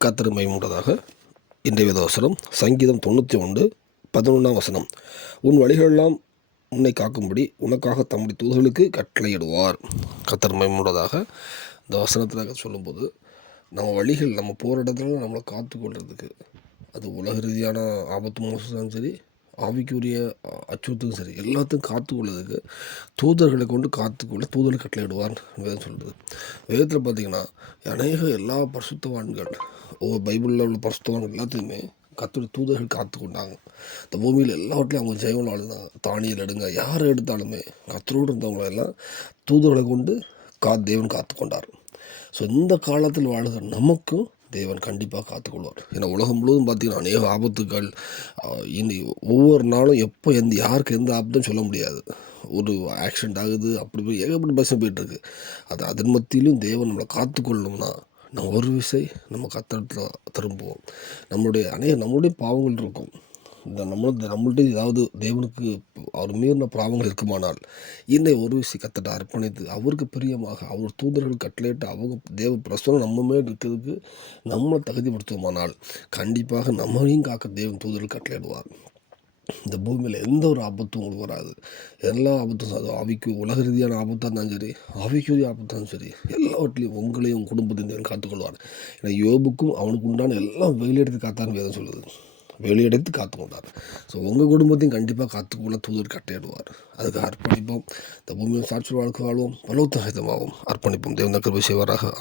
கத்தர் மைமுண்டதாக இன்றைய வேதவசனம் சங்கீதம் தொண்ணூற்றி ஒன்று பதினொன்றாம் வசனம். உன் வழிகளெல்லாம் உன்னை காக்கும்படி உனக்காக தம்முடைய தூதர்களுக்கு கட்டளையிடுவார். கத்தர் மைமுண்டதாக இந்த வசனத்தில் சொல்லும்போது நம்ம வழிகள் நம்ம போகிற இடத்துல நம்மளை காத்துக்கொள்கிறதுக்கு அது உலக ரீதியான ஆபத்து மோசம் சரி ஆவிக்குரிய அச்சுறுத்தலும் சரி எல்லாத்தையும் காத்துக்கொள்றதுக்கு தூதர்களை கொண்டு காத்துக்கொள்ள தூதர்கள் கட்டளையிடுவார் வேதம் சொல்கிறது வேதத்தில் பார்த்தீங்கன்னா அநேக எல்லா பரிசுத்தவான்கள் ஒவ்வொரு பைபிளில் உள்ள பரிசுத்தவான்கள் எல்லாத்தையுமே கத்துடைய தூதர்கள் காத்து கொண்டாங்க. இந்த பூமியில் எல்லாவற்றிலையும் அவங்க ஜெயம் தான் தானியல் எடுங்க. யார் எடுத்தாலுமே கத்தரோடு இருந்தவங்களை எல்லாம் தூதர்களை கொண்டு கா தேவன் காத்து கொண்டார். ஸோ இந்த காலத்தில் வாழ்கிற நமக்கும் தேவன் கண்டிப்பாக காத்துக்கொள்வார் ஏன்னா உலகம் முழுவதும் பார்த்தீங்கன்னா அநேக ஆபத்துக்கள் இனி ஒவ்வொரு நாளும் எப்போ எந்த யாருக்கு எந்த ஆபத்தும் சொல்ல முடியாது. ஒரு ஆக்சிடென்ட் ஆகுது அப்படி போய் ஏகப்பட்ட பஸ்ஸும் போயிட்டுருக்கு அது அதன் மத்தியிலும் தேவன் நம்மளை காத்துக்கொள்ளணும்னா நம்ம ஒரு விசை நம்ம கத்தடத்தில் திரும்புவோம். நம்மளுடைய அநேக நம்மளுடைய பாவங்கள் இருக்கும். இந்த நம்ம நம்மள்ட்ட ஏதாவது தேவனுக்கு அவர் மீறின பாவங்கள் இருக்குமானால் இன்னை ஒரு விஷயம் கத்தட்ட அர்ப்பணித்து அவருக்கு பிரியமாக அவர் தூதர்கள் கட்டளையிட்டு அவங்க தேவ பிரசனம் நம்ம மேல் இருக்கிறதுக்கு நம்ம தகுதிப்படுத்துவோமானால் கண்டிப்பாக நம்மளையும் காக்க தேவன் தூதர்கள் கட்டளையிடுவார். இந்த பூமியில் எந்த ஒரு ஆபத்தும் உங்களுக்கு வராது. எல்லா ஆபத்தும் அது ஆவிக்கு உலக ரீதியான ஆபத்தாக இருந்தாலும் சரி ஆவிக்குரிய ஆபத்தாக இருந்தாலும் சரி எல்லாவற்றிலையும் உங்களையும் குடும்பத்தையும் காத்துக்கொள்வார். ஏன்னா யோபுக்கும் அவனுக்கு உண்டான எல்லாம் வெளியெடுத்து காத்தான்னு வேதம் சொல்லுது. வெளியெடுத்து காத்து கொண்டார் ஸோ உங்கள் குடும்பத்தையும் கண்டிப்பாக காத்துக்கொள்ள தூதர் கட்டையிடுவார் அதுக்கு அர்ப்பணிப்போம். இந்த பூமியில் சாட்சி வாழ்க்கை வாழ்வோம். பலோத்தகிதமாகவும் அர்ப்பணிப்போம். தேவன் கிருபை செய்வாராக.